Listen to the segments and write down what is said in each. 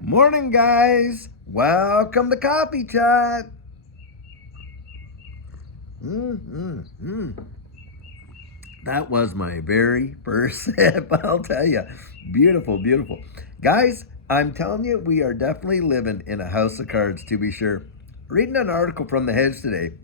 Morning, guys. Welcome to Coffee Chat. Mm-hmm. That was my very first sip, I'll tell you. Beautiful, beautiful. Guys, I'm telling you, we are definitely living in a house of cards, to be sure. Reading an article from The Hedge today,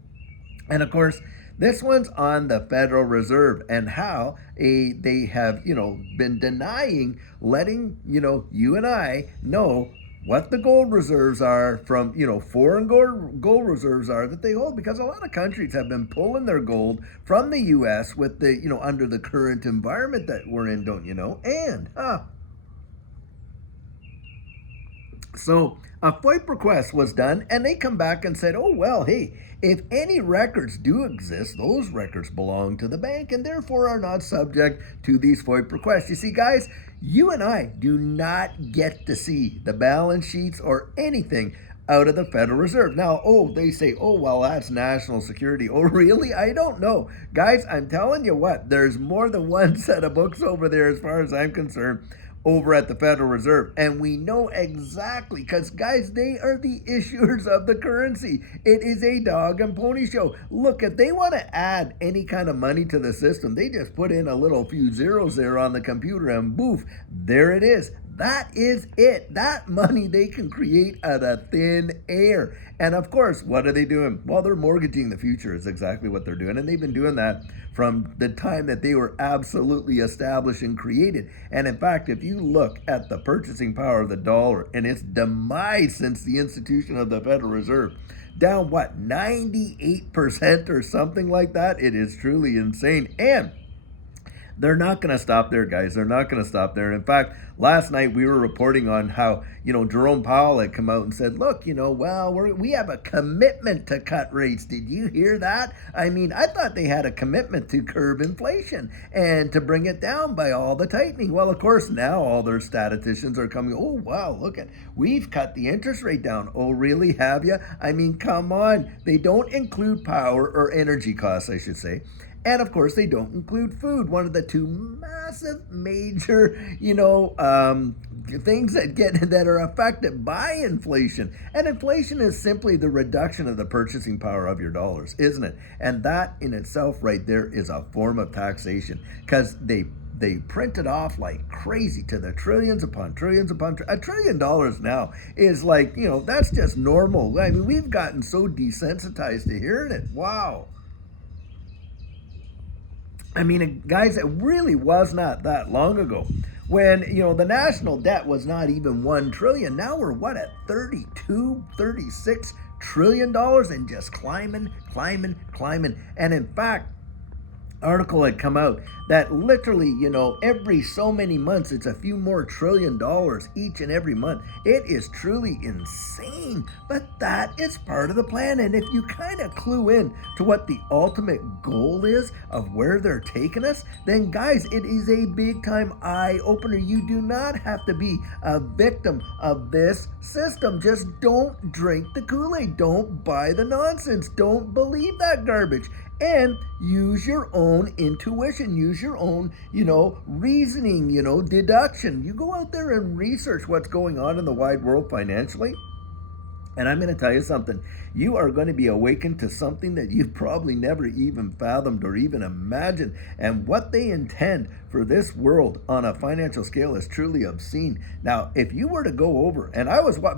and of course, this one's on the Federal Reserve and how they have, been denying letting, you and I know what the gold reserves are from, foreign gold reserves are that they hold, because a lot of countries have been pulling their gold from the US with the, under the current environment that we're in, don't you know? And so a FOIP request was done, and they come back and said, oh, well, hey, if any records do exist, those records belong to the bank and therefore are not subject to these FOIP requests. You see, guys, you and I do not get to see the balance sheets or anything out of the Federal Reserve. Now, they say, oh, well, that's national security. Oh, really? I don't know. Guys, I'm telling you what, there's more than one set of books over there as far as I'm concerned over at the Federal Reserve. And we know exactly, because guys, they are the issuers of the currency. It is a dog and pony show. Look, if they want to add any kind of money to the system, they just put in a little few zeros there on the computer and boof, there it is. That is it. That money they can create out of thin air. And of course, what are they doing? Well, they're mortgaging the future is exactly what they're doing. And they've been doing that from the time that they were absolutely established and created. And in fact, if you look at the purchasing power of the dollar and its demise since the institution of the Federal Reserve, down what, 98% or something like that? It is truly insane. And they're not going to stop there, guys. They're not going to stop there. And in fact, last night we were reporting on how, Jerome Powell had come out and said, look, we have a commitment to cut rates. Did you hear that? I mean, I thought they had a commitment to curb inflation and to bring it down by all the tightening. Well, of course, now all their statisticians are coming, oh, wow, look at, we've cut the interest rate down. Oh, really? Have you? I mean, come on. They don't include power or energy costs, I should say. And of course, they don't include food, one of the two massive major, things that are affected by inflation. And inflation is simply the reduction of the purchasing power of your dollars, isn't it? And that in itself right there is a form of taxation, because they print it off like crazy to the trillions upon trillions upon $1 trillion now is like, that's just normal. I mean, we've gotten so desensitized to hearing it. Wow. I mean, guys, it really was not that long ago when, the national debt was not even 1 trillion. Now we're what, at 32, 36 trillion dollars, and just climbing, climbing, climbing. And in fact, article had come out that literally, every so many months, it's a few more trillion dollars each and every month. It is truly insane, but that is part of the plan. And if you kind of clue in to what the ultimate goal is of where they're taking us, then guys, it is a big time eye opener. You do not have to be a victim of this system. Just don't drink the Kool-Aid. Don't buy the nonsense. Don't believe that garbage. And use your own intuition, use your own, reasoning, deduction. You go out there and research what's going on in the wide world financially. And I'm going to tell you something. You are going to be awakened to something that you've probably never even fathomed or even imagined. And what they intend for this world on a financial scale is truly obscene. Now, if you were to go over, and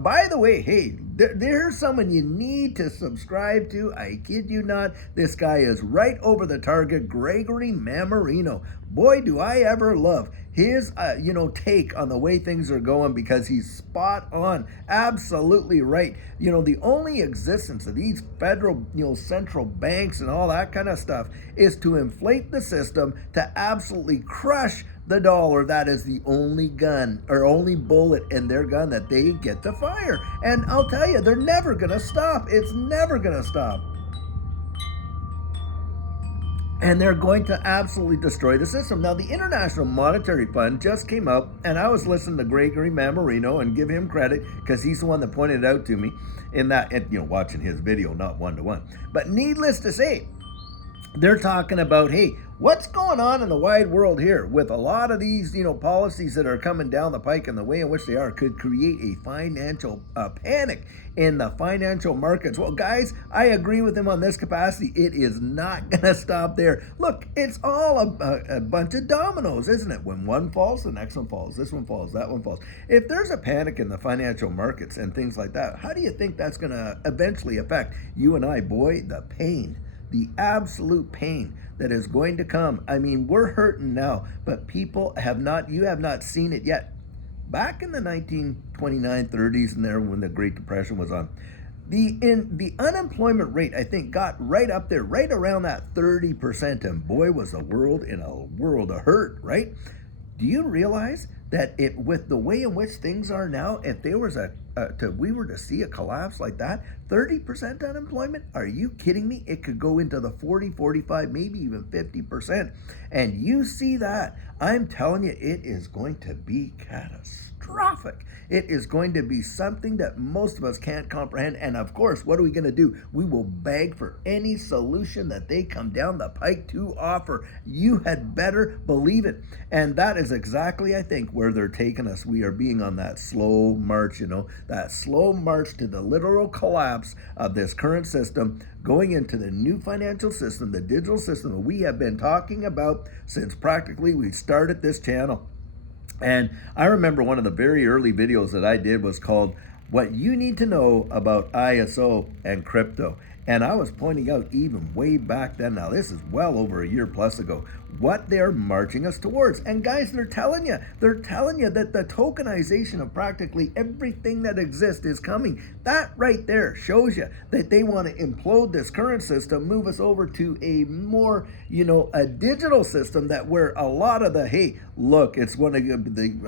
by the way, hey, there's someone you need to subscribe to. I kid you not. This guy is right over the target, Gregory Mannarino. Boy, do I ever love his, take on the way things are going, because he's spot on, absolutely right. The only existence of these federal, central banks and all that kind of stuff is to inflate the system, to absolutely crush the dollar. That is the only gun or only bullet in their gun that they get to fire. And I'll tell you, they're never going to stop. It's never going to stop. And they're going to absolutely destroy the system. Now, the International Monetary Fund just came out, and I was listening to Gregory Mannarino and give him credit because he's the one that pointed it out to me in that, watching his video, not one-to-one. But needless to say, They're talking about, hey, what's going on in the wide world here with a lot of these, policies that are coming down the pike, and the way in which they are could create a financial panic in the financial markets. Well, guys, I agree with him on this capacity. It is not going to stop there. Look, it's all a bunch of dominoes, isn't it? When one falls, the next one falls. This one falls, that one falls. If there's a panic in the financial markets and things like that, how do you think that's going to eventually affect you and I? Boy, the pain, the absolute pain that is going to come. I mean, we're hurting now, but you have not seen it yet. Back in the 1929, 30s, and there when the Great Depression was on, the unemployment rate, I think, got right up there, right around that 30%, and boy, was the world in a world of hurt, right? Do you realize that with the way in which things are now, if there was we were to see a collapse like that, 30% unemployment? Are you kidding me? It could go into the 40, 45, maybe even 50%. And you see that, I'm telling you, it is going to be catastrophic. It is going to be something that most of us can't comprehend. And of course, what are we going to do? We will beg for any solution that they come down the pike to offer. You had better believe it. And that is exactly, I think, where they're taking us. We are being on that slow march, that slow march to the literal collapse of this current system, going into the new financial system, the digital system that we have been talking about since practically we started this channel. And I remember one of the very early videos that I did was called What You Need to Know About ISO and Crypto. And I was pointing out even way back then, now this is well over a year plus ago, what they're marching us towards. And guys, they're telling you that the tokenization of practically everything that exists is coming. That right there shows you that they want to implode this current system, move us over to a more, a digital system that where a lot of hey, look, it's one of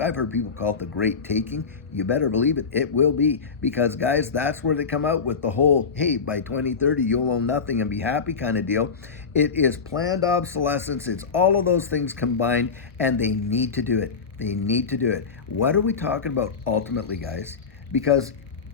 I've heard people call it the great taking. You better believe it, it will be. Because guys, that's where they come out with the whole, hey, by 2030, you'll own nothing and be happy kind of deal. It is planned obsolescence. It's all of those things combined, and they need to do it. They need to do it. What are we talking about ultimately, guys? Because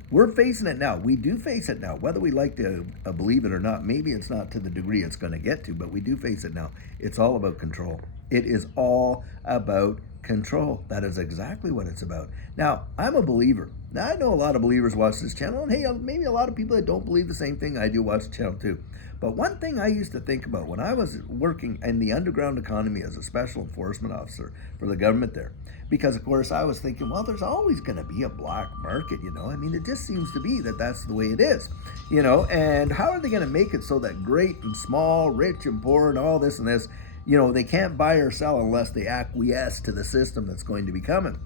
we're facing it now. We do face it now, whether we like to believe it or not. Maybe it's not to the degree it's going to get to, but we do face it now. It's all about control. It is all about control. That is exactly what it's about. Now, I'm a believer. Now, I know a lot of believers watch this channel, and hey, maybe a lot of people that don't believe the same thing I do watch the channel too. But one thing I used to think about when I was working in the underground economy as a special enforcement officer for the government there, because of course I was thinking, well, there's always going to be a black market, I mean, it just seems to be that that's the way it is, and how are they going to make it so that great and small, rich and poor and all this and this, they can't buy or sell unless they acquiesce to the system that's going to be coming?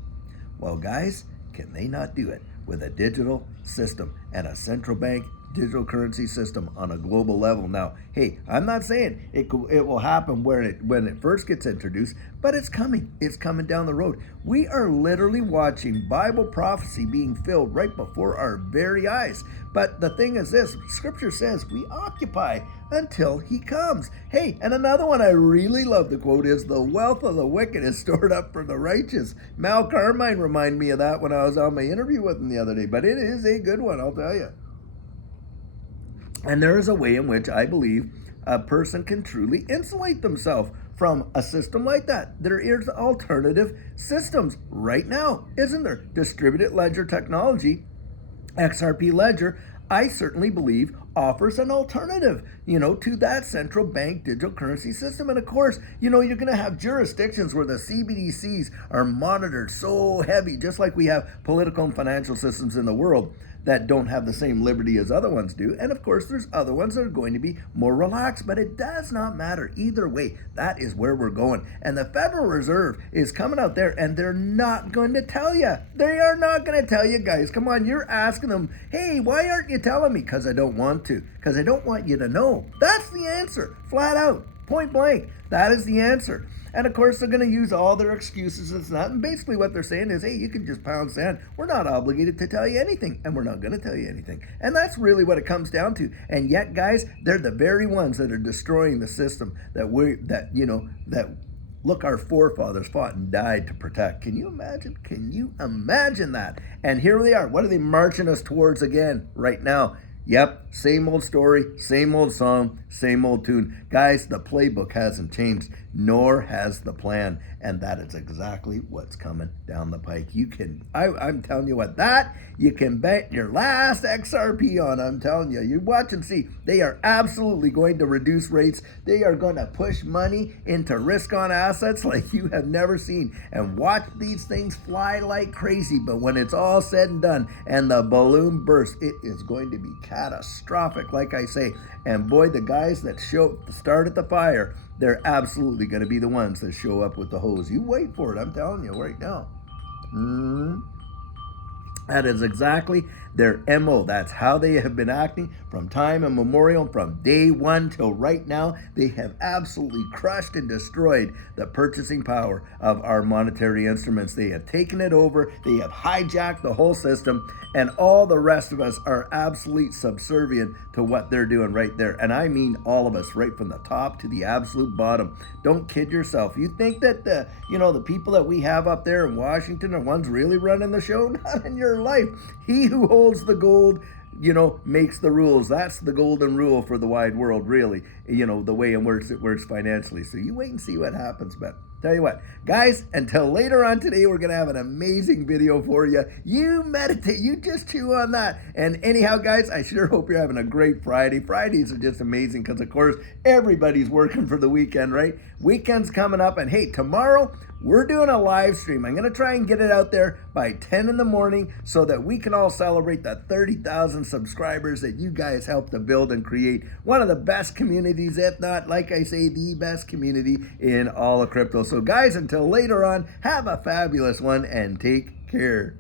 Well, guys, can they not do it with a digital system and a central bank digital currency system on a global level? Now, hey, I'm not saying it will happen when it first gets introduced, but it's coming. It's coming down the road. We are literally watching Bible prophecy being filled right before our very eyes. But the thing is this, Scripture says we occupy until he comes. Hey, and another one I really love the quote is, the wealth of the wicked is stored up for the righteous. Mal Carmine reminded me of that when I was on my interview with him the other day, but it is a good one, I'll tell you. And there is a way in which I believe a person can truly insulate themselves from a system like that. There is alternative systems right now, isn't there? Distributed ledger technology, XRP Ledger, I certainly believe offers an alternative, to that central bank digital currency system. And of course, you're going to have jurisdictions where the CBDCs are monitored so heavy, just like we have political and financial systems in the world that don't have the same liberty as other ones do. And of course, there's other ones that are going to be more relaxed, but it does not matter. Either way, that is where we're going. And the Federal Reserve is coming out there, and they're not going to tell you. They are not going to tell you, guys. Come on, you're asking them, hey, why aren't you telling me? Because I don't want to. Because I don't want you to know. That's the answer, flat out, point blank. That is the answer. And of course, they're going to use all their excuses and that. And basically what they're saying is, hey, you can just pound sand. We're not obligated to tell you anything, and we're not going to tell you anything. And that's really what it comes down to. And yet, guys, they're the very ones that are destroying the system that look, our forefathers fought and died to protect. Can you imagine? Can you imagine that? And here they are. What are they marching us towards again right now? Yep, same old story, same old song, same old tune. Guys, the playbook hasn't changed, nor has the plan. And that is exactly what's coming down the pike. I'm telling you what, that you can bet your last XRP on. I'm telling you, you watch and see. They are absolutely going to reduce rates. They are going to push money into risk on assets like you have never seen. And watch these things fly like crazy. But when it's all said and done and the balloon bursts, it is going to be catastrophic, like I say. And boy, the guys that started the fire, they're absolutely going to be the ones that show up with the hose. You wait for it. I'm telling you right now. That is exactly their MO. That's how they have been acting from time immemorial, from day one till right now. They have absolutely crushed and destroyed the purchasing power of our monetary instruments. They have taken it over. They have hijacked the whole system, and all the rest of us are absolutely subservient to what they're doing right there. And I mean all of us, right from the top to the absolute bottom. Don't kid yourself. You think that the people that we have up there in Washington are ones really running the show? Not in your life. He who holds the gold, makes the rules. That's the golden rule for the wide world, really. The way it works financially. So you wait and see what happens. But tell you what, guys, until later on today, we're going to have an amazing video for you. You meditate, you just chew on that. And anyhow, guys, I sure hope you're having a great Friday. Fridays are just amazing because, of course, everybody's working for the weekend, right? Weekend's coming up, and hey, tomorrow, we're doing a live stream. I'm going to try and get it out there by 10 in the morning so that we can all celebrate the 30,000 subscribers that you guys helped to build and create. One of the best communities, if not, like I say, the best community in all of crypto. So guys, until later on, have a fabulous one and take care.